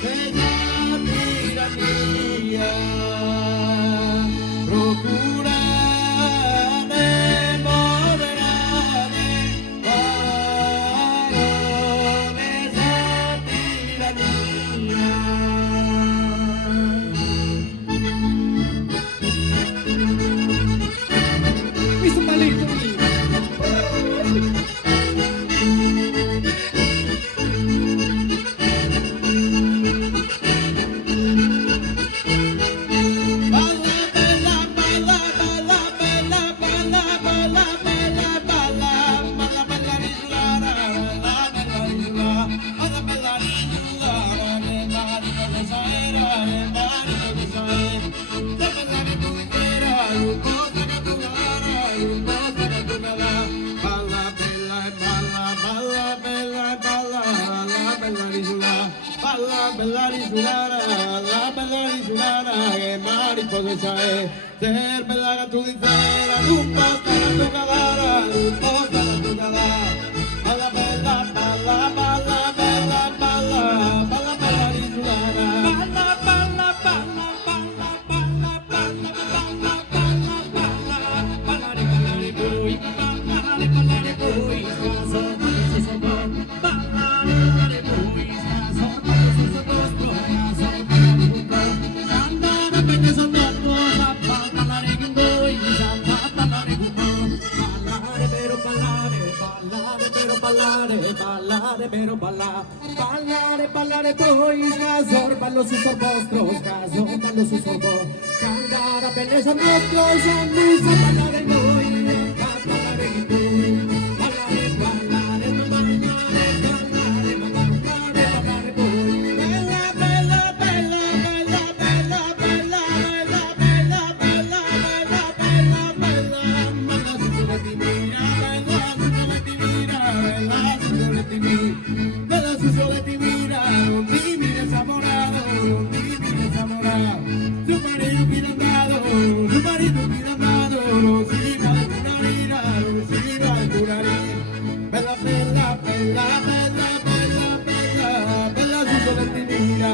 tira mia, procurare, moderare, parole, tira mia. Mi sono balito lì. Bella risulata, la bella risulata che mariposa c'è, ser bella che tu diceras, un po' sta tu cavara, un po' sta tu cavara, balla bella, balla, balla, bella, balla, balla bella risulata, balla, balla, balla, balla, balla, balla, balla, balla, balla, ballare, ballare poi, ballare, ballare poi, scaso, si sono, ballare, ballare poi, scaso. Ballare, vero ballare, ballare, ballare poi, scasor, ballo su vostro, scasor, ballo su sorbo, cantare a bellezza nostro, sonrisa, ballare noi, ballare di voi, ballare, ballare, ballare, ballare, ballare, ballare poi, bella, bella, bella, bella, bella, bella, bella, bella, bella, bella, bella, bella, bella, sulla divina, bella, sulla divina, bella, bella su sole ti mira, non ti mira enamorado, non ti mira enamorado, tu marido fidanzato, non si va a curarina, non si va a curarina, bella, bella, bella, bella, bella, bella, bella su sole ti mira.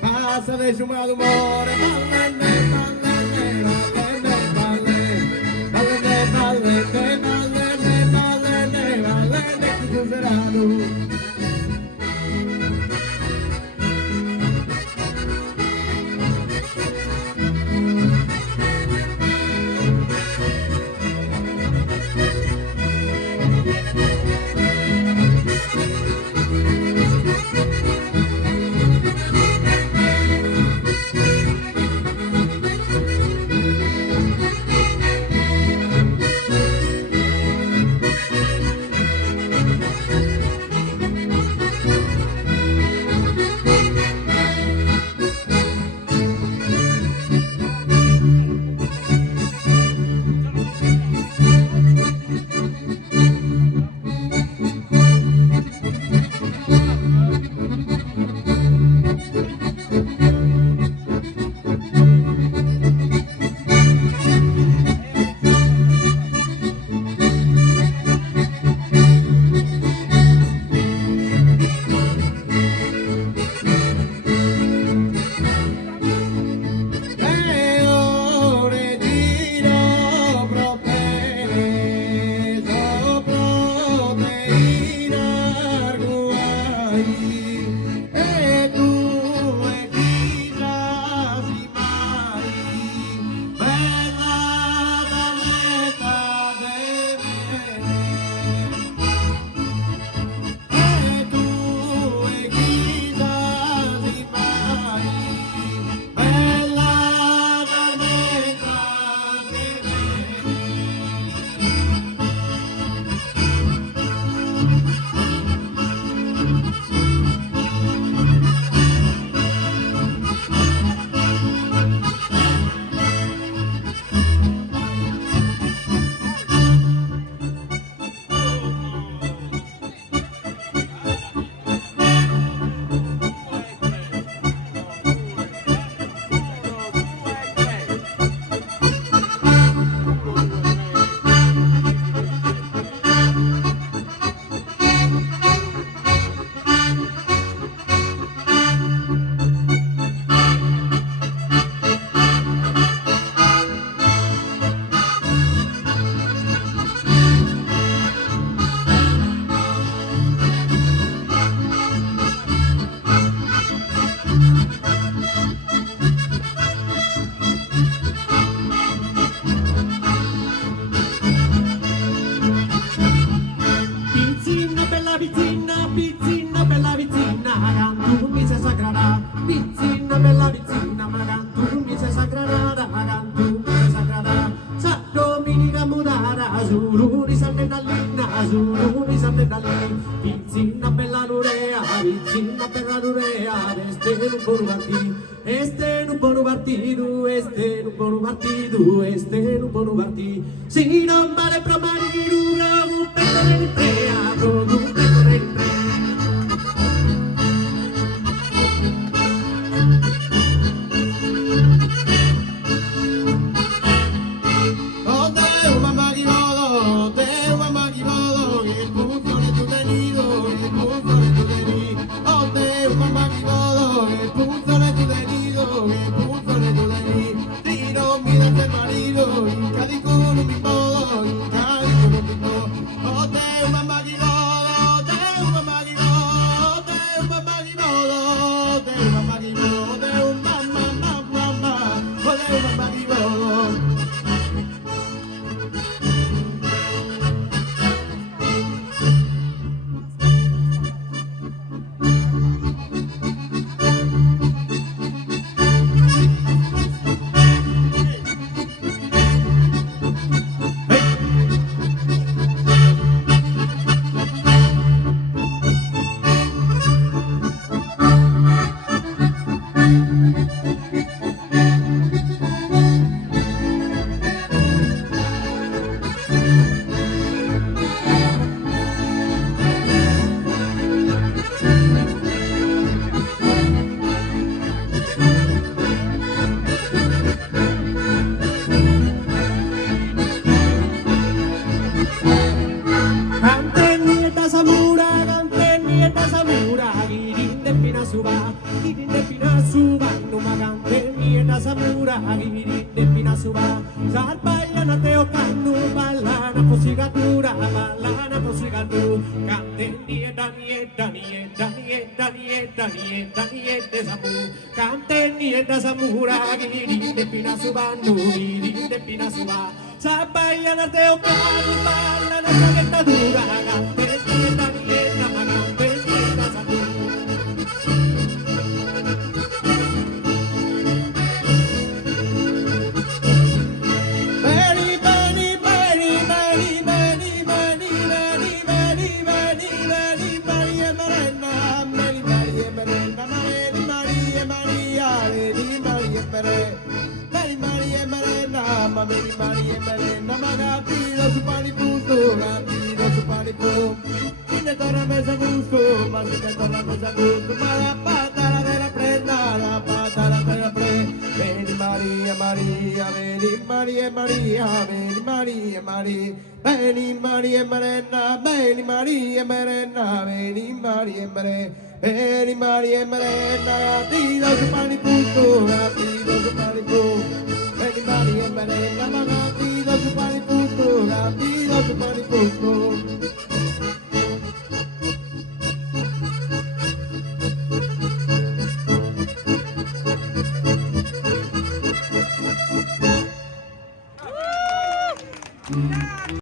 Passa de su mal humor, ballene, ballene, ballene, ballene, ballene, ballene, ballene, ballene, tu serano. Luisa Pedalì, vicina per la lurea, vicina per la lurea, este non può rubarti, este non può rubarti, este non può rubarti, este non può rubarti. Si non vale promari, bravo, pedale di prea, bravo, pedale di prea.